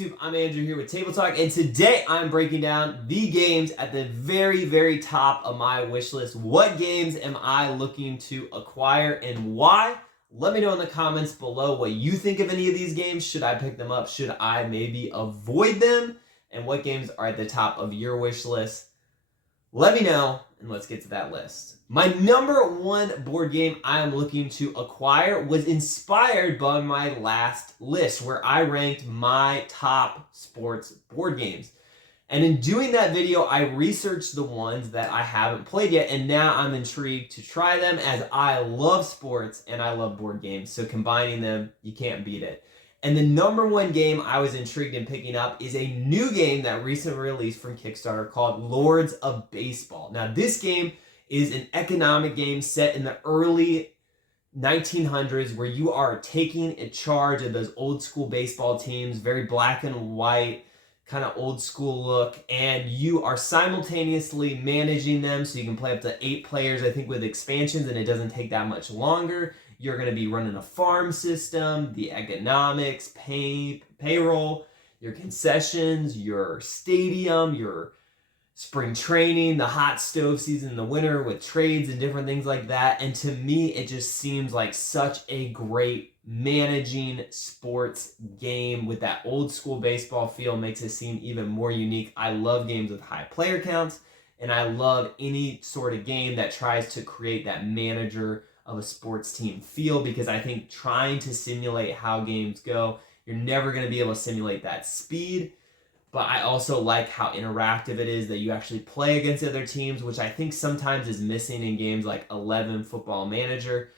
YouTube? I'm Andrew here with Table Talk, and today I'm breaking down the games at the very, very top of my wish list. What games am I looking to acquire and why? Let me know in the comments below what you think of any of these games. Should I pick them up? Should I maybe avoid them? And what games are at the top of your wish list? Let me know, and let's get to that list. My number one board game I am looking to acquire was inspired by my last list, where I ranked my top sports board games. And in doing that video, I researched the ones that I haven't played yet, and now I'm intrigued to try them, as I love sports and I love board games. So combining them, you can't beat it. And the number one game I was intrigued in picking up is a new game that recently released from Kickstarter called Lords of Baseball. Now, this game is an economic game set in the early 1900s, where you are taking a charge of those old school baseball teams, very black and white, kind of old school look, and you are simultaneously managing them, so you can play up to 8 players, I think, with expansions, and it doesn't take that much longer. You're going to be running a farm system, the economics, payroll, your concessions, your stadium, your spring training, the hot stove season in the winter with trades and different things like that. And to me, it just seems like such a great managing sports game with that old school baseball feel. Makes it seem even more unique. I love games with high player counts, and I love any sort of game that tries to create that manager of a sports team feel, because I think trying to simulate how games go, you're never going to be able to simulate that speed. But I also like how interactive it is, that you actually play against other teams, which I think sometimes is missing in games like 11 Football Manager.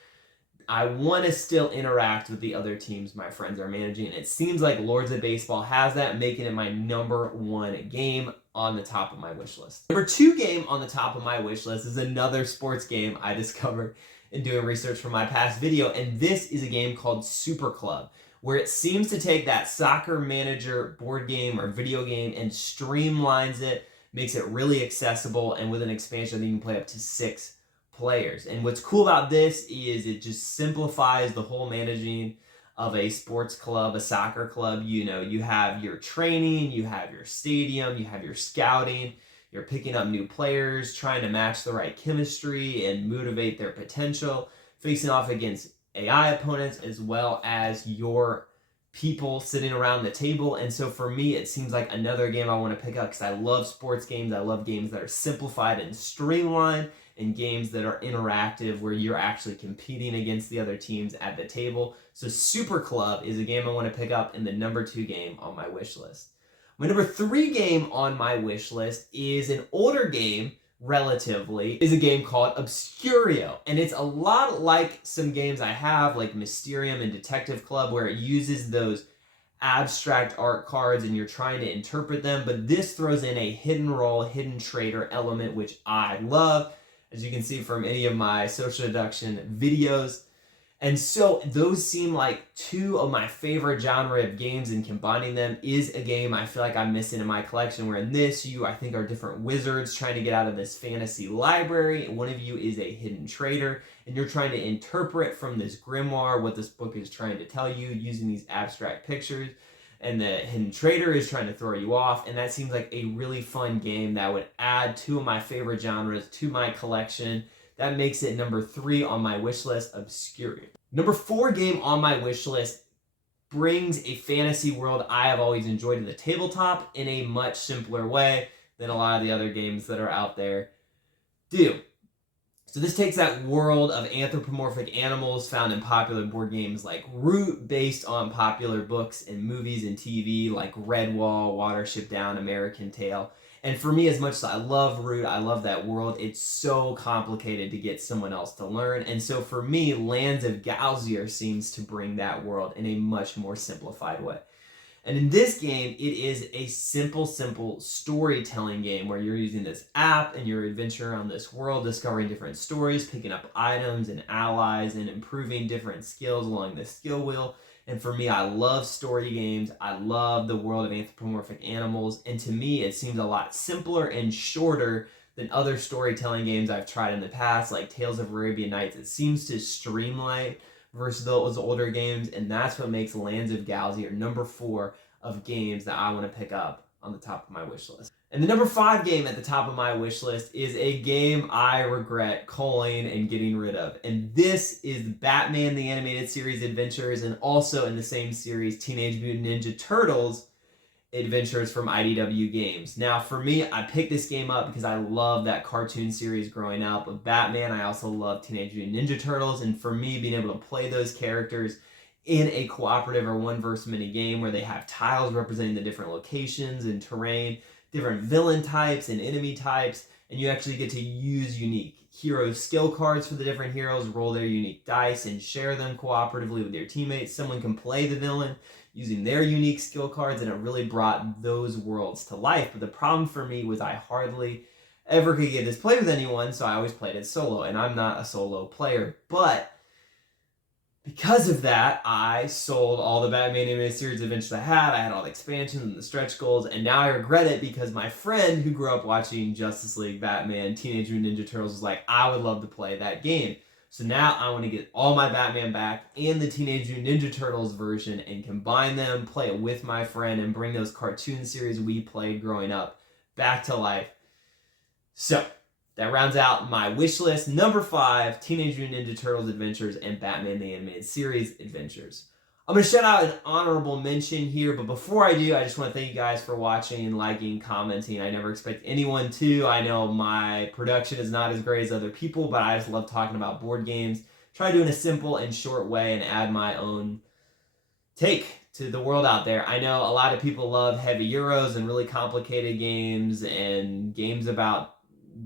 I want to still interact with the other teams my friends are managing, and it seems like Lords of Baseball has that, making it my number one game on the top of my wish list. Number two game on the top of my wish list is another sports game I discovered in doing research for my past video, and this is a game called Super Club, where it seems to take that soccer manager board game or video game and streamlines it, makes it really accessible, and with an expansion you can play up to 6 players. And what's cool about this is it just simplifies the whole managing of a sports club, a soccer club. You know, you have your training, you have your stadium, you have your scouting, you're picking up new players, trying to match the right chemistry and motivate their potential, facing off against AI opponents, as well as your people sitting around the table. And so for me, it seems like another game I want to pick up, because I love sports games. I love games that are simplified and streamlined, and games that are interactive, where you're actually competing against the other teams at the table. So Super Club is a game I want to pick up, in the number 2 game on my wish list. My number 3 game on my wish list is an older game, relatively, is a game called Obscura, and it's a lot like some games I have, like Mysterium and Detective Club, where it uses those abstract art cards and you're trying to interpret them, but this throws in a hidden role, hidden trader element, which I love, as you can see from any of my social deduction videos. And so those seem like 2 of my favorite genre of games, and combining them is a game I feel like I'm missing in my collection, where in this, you, I think, are different wizards trying to get out of this fantasy library. One of you is a hidden trader, and you're trying to interpret from this grimoire what this book is trying to tell you using these abstract pictures. And the hidden trader is trying to throw you off, and that seems like a really fun game that would add 2 of my favorite genres to my collection. That makes it number 3 on my wish list, Obscura. Number 4 game on my wish list brings a fantasy world I have always enjoyed in the tabletop in a much simpler way than a lot of the other games that are out there do. So this takes that world of anthropomorphic animals found in popular board games like Root, based on popular books and movies and TV like Redwall, Watership Down, American Tail. And for me, as much as I love Root, I love that world, it's so complicated to get someone else to learn. And so for me, Lands of Galzier seems to bring that world in a much more simplified way. And in this game, it is a simple storytelling game, where you're using this app and you're adventuring around this world, discovering different stories, picking up items and allies, and improving different skills along the skill wheel. And for me, I love story games. I love the world of anthropomorphic animals. And to me, it seems a lot simpler and shorter than other storytelling games I've tried in the past, like Tales of Arabian Nights. It seems to streamline versus those older games, and that's what makes Lands of Galzier number 4 of games that I want to pick up on the top of my wish list. And the number 5 game at the top of my wish list is a game I regret culling and getting rid of. And this is Batman the Animated Series Adventures, and also in the same series, Teenage Mutant Ninja Turtles Adventures from IDW Games. Now, for me, I picked this game up because I love that cartoon series growing up of Batman. I also love Teenage Mutant Ninja Turtles, and for me, being able to play those characters in a cooperative or one versus many game where they have tiles representing the different locations and terrain, different villain types and enemy types, and you actually get to use unique hero skill cards for the different heroes, roll their unique dice, and share them cooperatively with your teammates. Someone can play the villain using their unique skill cards, and it really brought those worlds to life. But the problem for me was I hardly ever could get this played with anyone, so I always played it solo, and I'm not a solo player. But because of that, I sold all the Batman Animated Series Adventures I had all the expansions and the stretch goals, and now I regret it because my friend who grew up watching Justice League, Batman, Teenage Mutant Ninja Turtles was like, I would love to play that game. So now I want to get all my Batman back and the Teenage Mutant Ninja Turtles version and combine them, play it with my friend, and bring those cartoon series we played growing up back to life. So that rounds out my wish list. Number 5, Teenage Mutant Ninja Turtles Adventures and Batman the Animated Series Adventures. I'm going to shout out an honorable mention here, but before I do, I just want to thank you guys for watching, liking, commenting. I never expect anyone to. I know my production is not as great as other people, but I just love talking about board games. Try doing a simple and short way and add my own take to the world out there. I know a lot of people love heavy Euros and really complicated games and games about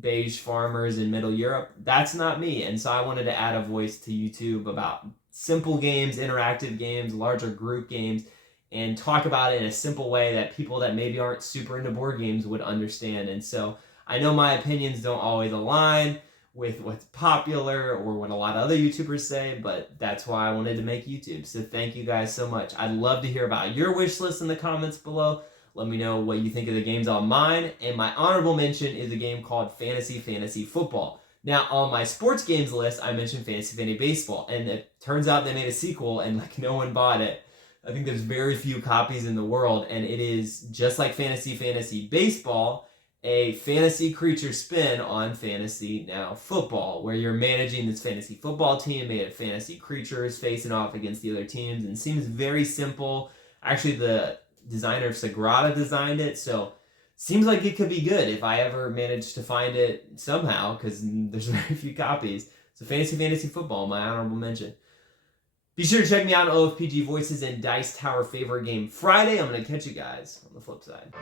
beige farmers in Middle Europe. That's not me, and so I wanted to add a voice to YouTube about simple games, interactive games, larger group games, and talk about it in a simple way that people that maybe aren't super into board games would understand. And so I know my opinions don't always align with what's popular or what a lot of other YouTubers say, but that's why I wanted to make YouTube. So thank you guys so much. I'd love to hear about your wish list in the comments below. Let me know what you think of the games on mine. And my honorable mention is a game called Fantasy Football. Now, on my sports games list, I mentioned Fantasy Baseball, and it turns out they made a sequel, and like no one bought it. I think there's very few copies in the world, and it is just like Fantasy Baseball, a fantasy creature spin on Fantasy Now Football, where you're managing this fantasy football team made of fantasy creatures facing off against the other teams, and seems very simple. Actually, the designer of Sagrada designed it, so seems like it could be good if I ever manage to find it somehow, because there's very few copies. So Fantasy Football, my honorable mention. Be sure to check me out on OFPG Voices and Dice Tower Favorite Game Friday. I'm going to catch you guys on the flip side.